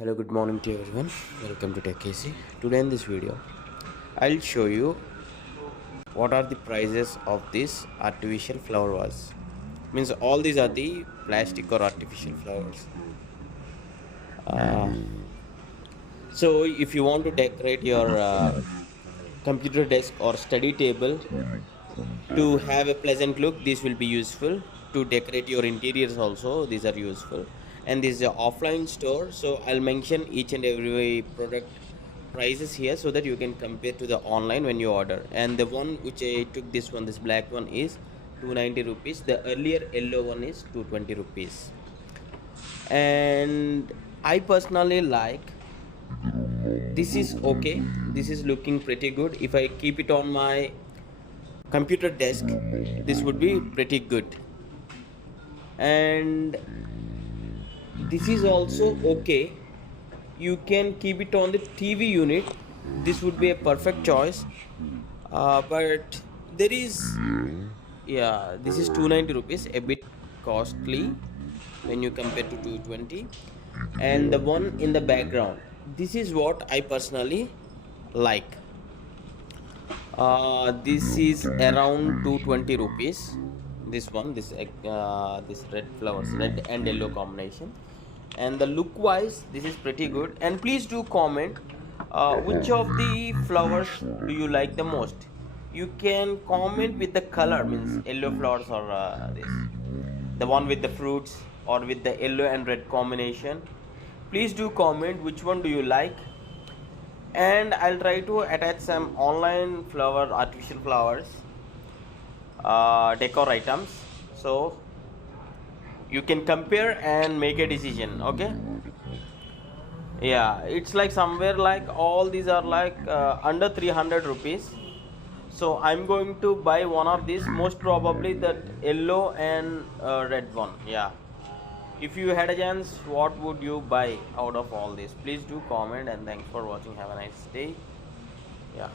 Hello, good morning to everyone. Welcome to Tech AC. Today in this video, I'll show you what are the prices of this artificial flower vase. Means all these are the plastic or artificial flowers. Uh, so if you want to decorate your computer desk or study table to have a pleasant look, this will be useful. To decorate your interiors also, these are useful. And this is an offline store, so I'll mention each and every product prices here so that you can compare to the online when you order. And the one which I took, this black one is 290 rupees. The earlier yellow one is 220 rupees. And I personally like this is okay. This is looking pretty good. If I keep it on my computer desk, this would be pretty good. And this is also okay. You can keep it on the TV unit. This would be a perfect choice. But there is, yeah, this is 290 rupees, a bit costly when you compare to 220. And the one in the background, this is what I personally like. This is around 220 rupees. This one, this red flowers, red and yellow combination, and the look wise, this is pretty good. And please do comment which of the flowers do you like the most. You can comment with the color, means yellow flowers or the one with the fruits or with the yellow and red combination. Please do comment which one do you like, and I'll try to attach some online flower artificial flowers decor items so you can compare and make a decision. Okay, yeah, it's like somewhere like all these are like under 300 rupees, so I'm going to buy one of these, most probably that yellow and red one. Yeah, if you had a chance, what would you buy out of all this? Please do comment, and thanks for watching. Have a nice day. Yeah.